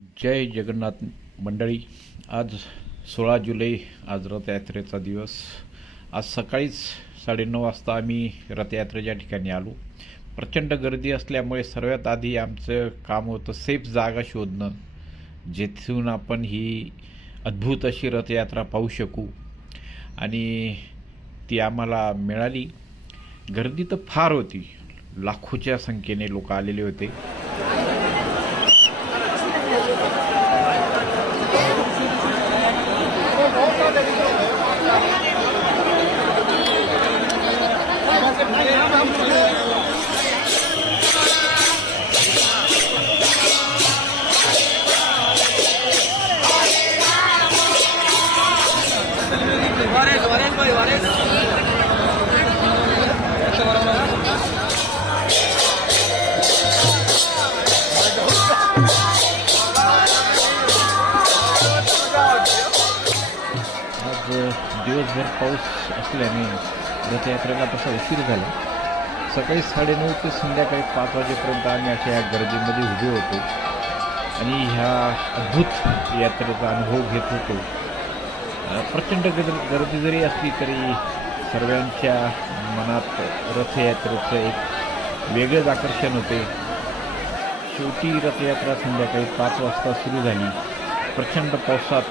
जय जगन्नाथ मंडळी। आज 16 जुलै, आज रथयात्रेचा दिवस। आज सकाळीच 9:30 वाजता आम्ही रथयात्रेच्या ठिकाणी आलो। प्रचंड गर्दी असल्यामुळे सर्वात आधी आमचं काम होतं सेफ जागा शोधणं, जेथून आपण ही अद्भुत अशी रथयात्रा पाहू शकू, आणि ती आम्हाला मिळाली। गर्दी तर फार होती, लाखोच्या संख्येने लोक आलेले होते। आज दिवसभर पाऊस असल्याने रथयात्रेला तसा उशीर झाला। सकाळी 9:30 ते संध्याकाळी 5 वाजेपर्यंत आम्ही अशा या गर्दीमध्ये उभे होतो आणि ह्या अद्भुत यात्रेचा अनुभव घेत होतो। प्रचंड गर्दी जरी असली तरी सर्वांच्या मनात रथयात्रेचं एक वेगळंच आकर्षण होते। शेवटी रथयात्रा संध्याकाळी 5 वाजता सुरू झाली। प्रचंड पावसात